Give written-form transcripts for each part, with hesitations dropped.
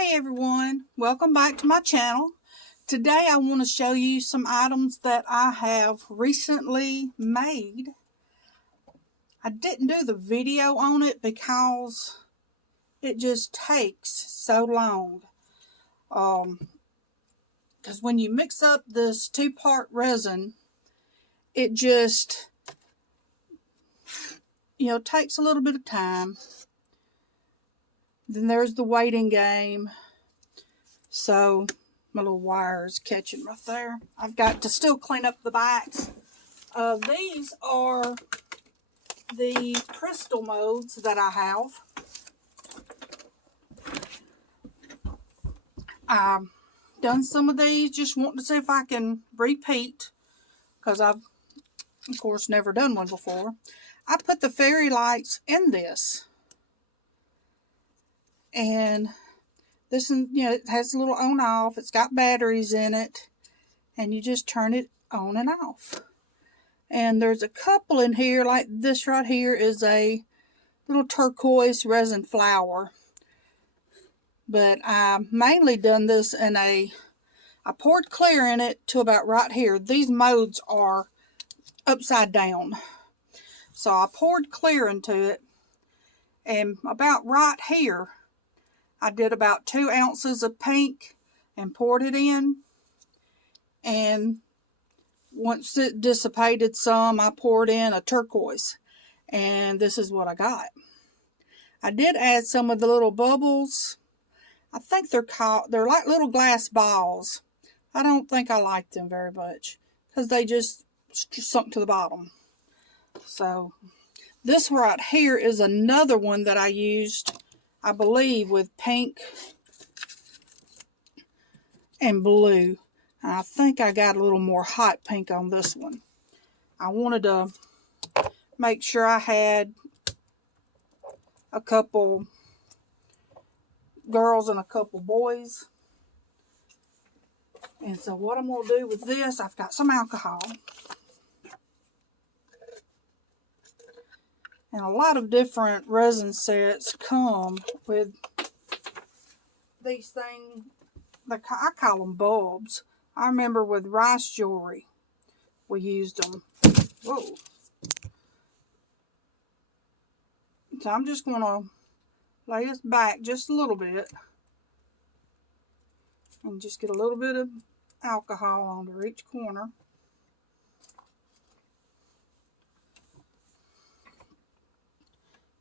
Hey everyone, welcome back to my channel. Today I want to show you some items that I have recently made. I didn't do the video on it because it just takes so long. Because when you mix up this two-part resin, it just, takes a little bit of time. Then there's the waiting game. So my little wire is catching right there. I've got to still clean up the backs. These are the crystal molds that I have. I've done some of these, just wanting to see if I can repeat, because I've, of course, never done one before. I put the fairy lights in this. And this one, it has a little on-off. It's got batteries in it. And you just turn it on and off. And there's a couple in here, like this right here is a little turquoise resin flower. But I mainly done this in I poured clear in it to about right here. These molds are upside down. So I poured clear into it. And about right here, I did about 2 ounces of pink and poured it in. And once it dissipated some, I poured in a turquoise. And this is what I got. I did add some of the little bubbles. I think they're like little glass balls. I don't think I like them very much because they just sunk to the bottom. So this right here is another one that I used, I believe, with pink and blue. And I think I got a little more hot pink on this one. I wanted to make sure I had a couple girls and a couple boys. And so what I'm going to do with this, I've got some alcohol. And a lot of different resin sets come with these things. I call them bulbs. I remember with rice jewelry, we used them. Whoa. So I'm just going to lay this back just a little bit. And just get a little bit of alcohol under each corner.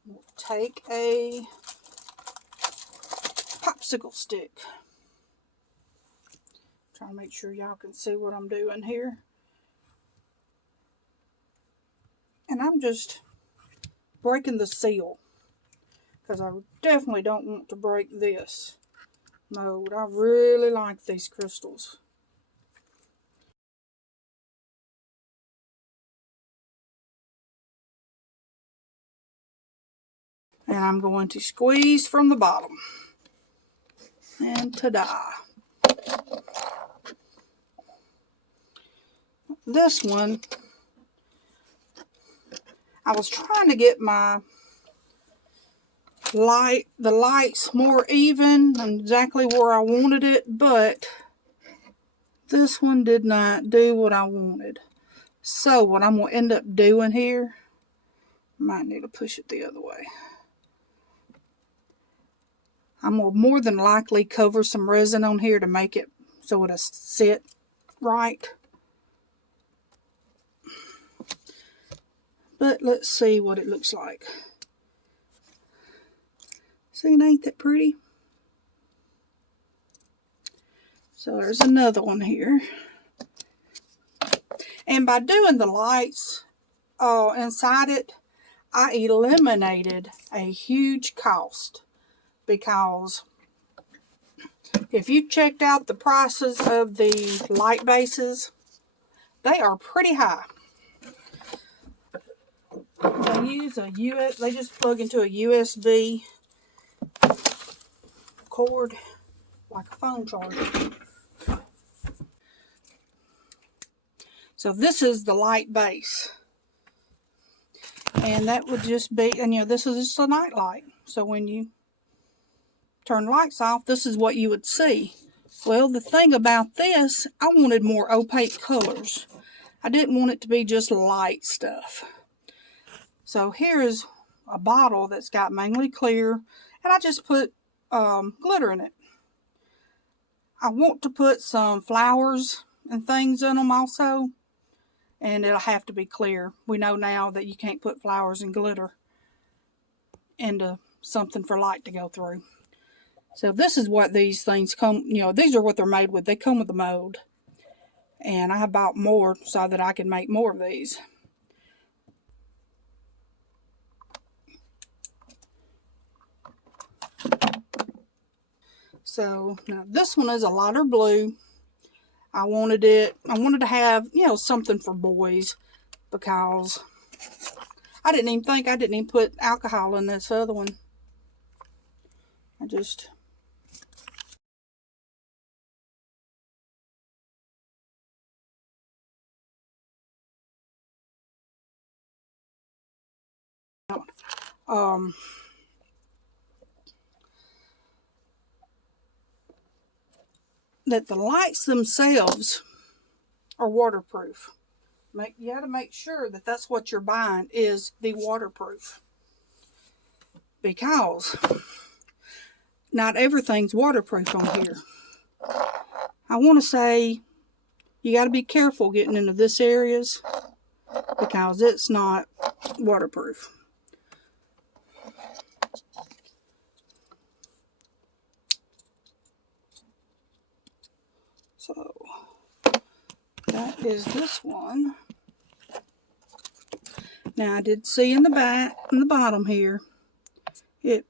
We'll take a popsicle stick. Try to make sure y'all can see what I'm doing here. And I'm just breaking the seal, because I definitely don't want to break this mold. I really like these crystals. And I'm going to squeeze from the bottom. And ta-da! This one, I was trying to get my the lights more even and exactly where I wanted it, but this one did not do what I wanted. So what I'm going to end up doing here, might need to push it the other way. I'm going to more than likely cover some resin on here to make it so it'll sit right. But let's see what it looks like. See, ain't that pretty? So there's another one here. And by doing the lights inside it, I eliminated a huge cost. Because if you checked out the prices of the light bases, they are pretty high. They use they just plug into a USB cord like a phone charger. So this is the light base. And that would just be, and this is just a night light. So when you turn the lights off, this is what you would see. Well, the thing about this, I wanted more opaque colors. I didn't want it to be just light stuff. So here is a bottle that's got mainly clear, and I just put glitter in it. I want to put some flowers and things in them also, and it'll have to be clear. We know now that you can't put flowers and glitter into something for light to go through. So this is what these things come, these are what they're made with. They come with the mold. And I bought more so that I can make more of these. So now this one is a lighter blue. I wanted to have, something for boys, because I didn't even put alcohol in this other one. I just that the lights themselves are waterproof. You got to make sure that that's what you're buying is the waterproof, because not everything's waterproof on here. I want to say you got to be careful getting into this areas, because it's not waterproof. So that is this one. Now I did see in the bottom here, it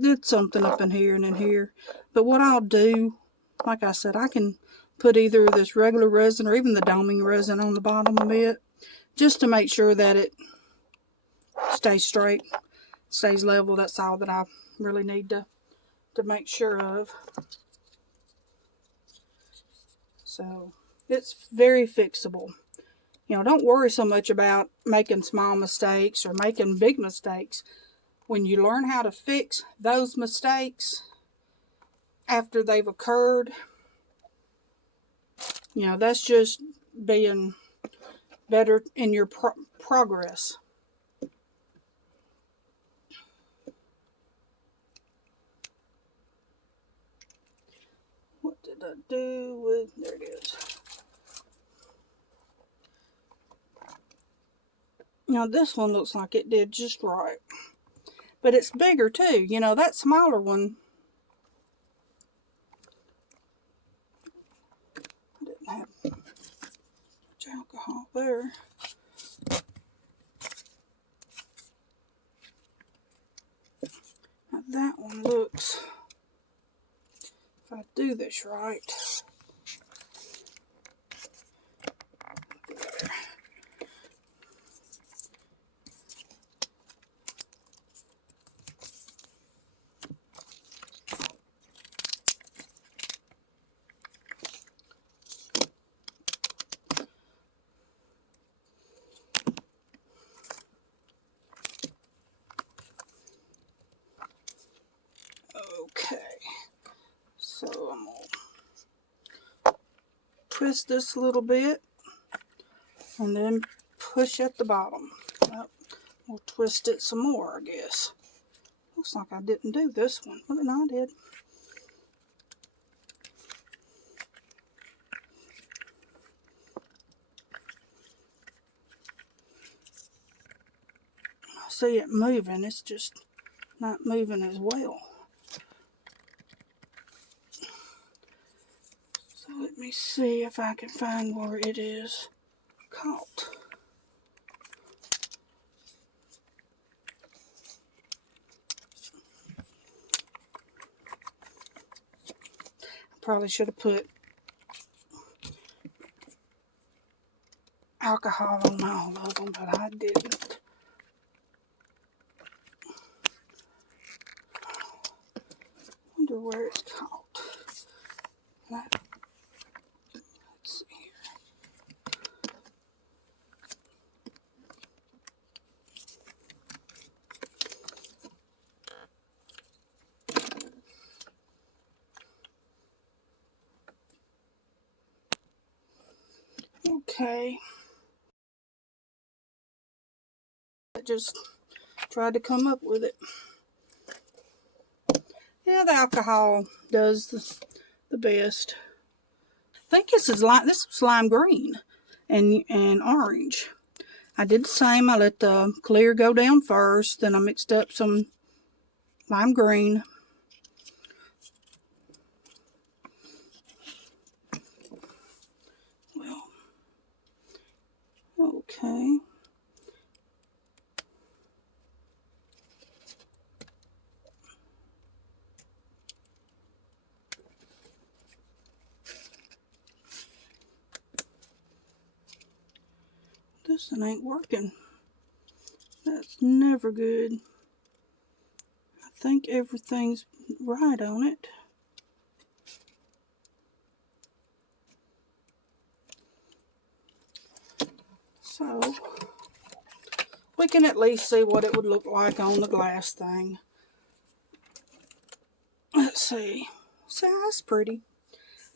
did something up in here and in here. But what I'll do, like I said, I can put either this regular resin or even the doming resin on the bottom of it, just to make sure that it stays straight, stays level. That's all that I really need to make sure of. So it's very fixable. Don't worry so much about making small mistakes or making big mistakes. When you learn how to fix those mistakes after they've occurred, that's just being better in your progress. What did I do with, there it is. Now this one looks like it did just right. But it's bigger too. That smaller one, I didn't have much alcohol there. Now that one looks, if I do this right, there. Okay, so I'm going to twist this a little bit and then push at the bottom. Well, we'll twist it some more, I guess. Looks like I didn't do this one. Well, no, I did. I see it moving, it's just not moving as well. So let me see if I can find where it is caught. I probably should have put alcohol on all of them, but I didn't. Wonder where it's caught. Let's see here. Okay. I just tried to come up with it. Yeah, the alcohol does the best. I think this is lime green and orange. I did the same. I let the clear go down first, then I mixed up some lime green. Well, okay. This one ain't working. That's never good. I think everything's right on it. So, we can at least see what it would look like on the glass thing. Let's see. See, that's pretty.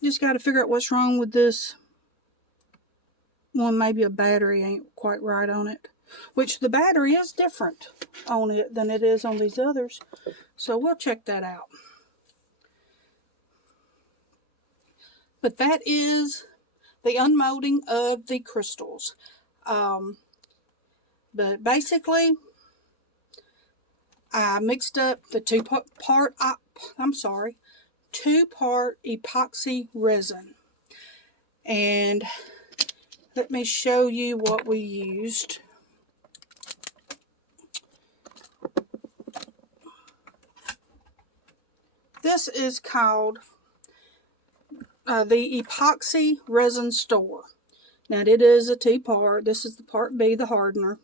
Just got to figure out what's wrong with this one. Maybe a battery ain't quite right on it. Which the battery is different on it than it is on these others. So we'll check that out. But that is the unmolding of the crystals. But basically, I mixed up the two-part epoxy resin. And let me show you what we used. This is called the Epoxy Resin Store. Now it is a two-part. This is the part B, the hardener.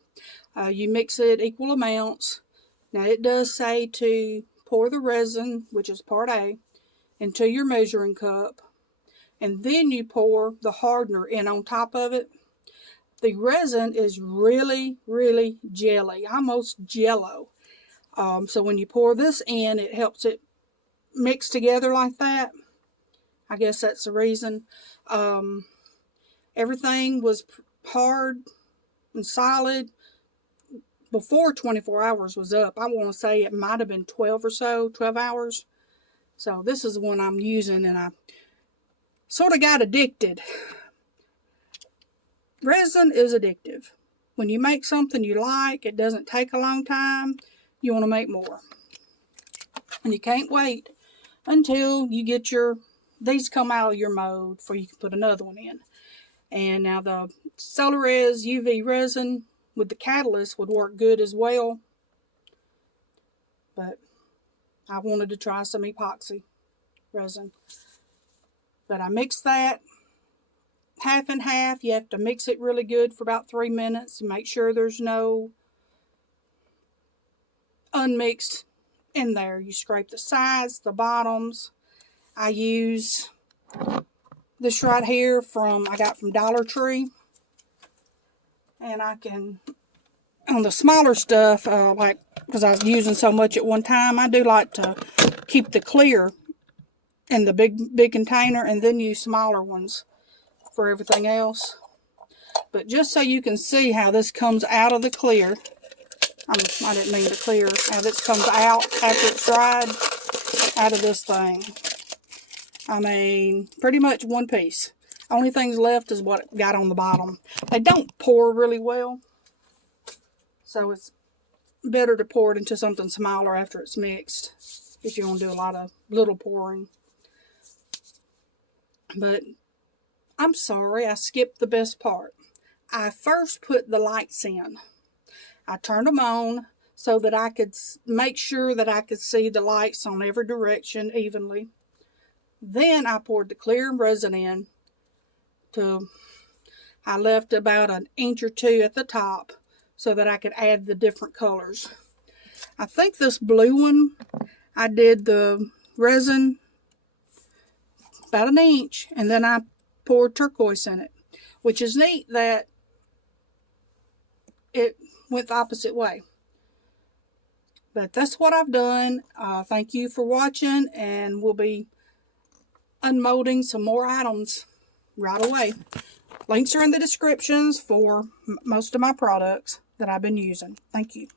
You mix it equal amounts. Now it does say to pour the resin, which is part A, into your measuring cup. And then you pour the hardener in on top of it. The resin is really, really jelly, almost jello. So when you pour this in, it helps it mix together like that. I guess that's the reason. Everything was hard and solid before 24 hours was up. I want to say it might have been 12 hours. So this is the one I'm using, and I sort of got addicted. Resin is addictive. When you make something you like, it doesn't take a long time, you want to make more. And you can't wait until you get these come out of your mold before you can put another one in. And now the Solorez UV resin with the catalyst would work good as well. But I wanted to try some epoxy resin. But I mixed that half and half. You have to mix it really good for about 3 minutes and make sure there's no unmixed in there. You scrape the sides, the bottoms. I use this right here I got from Dollar Tree. And I can, on the smaller stuff, like, because I was using so much at one time, I do like to keep the clear in the big container and then use smaller ones for everything else. But just so you can see how this comes out of the clear, I didn't mean to clear, how this comes out after it's dried out of this thing. I mean, pretty much one piece. Only things left is what it got on the bottom. They don't pour really well, so it's better to pour it into something smaller after it's mixed if you want to do a lot of little pouring. But I'm sorry, I skipped the best part. I first put the lights in. I turned them on so that I could make sure that I could see the lights on every direction evenly. Then I poured the clear resin in. I left about 1 inch or 2 at the top so that I could add the different colors. I think this blue one, I did the resin about 1 inch, and then I poured turquoise in it, which is neat that it went the opposite way. But that's what I've done. Thank you for watching, and we'll be unmolding some more items right away. Links are in the descriptions for most of my products that I've been using. Thank you.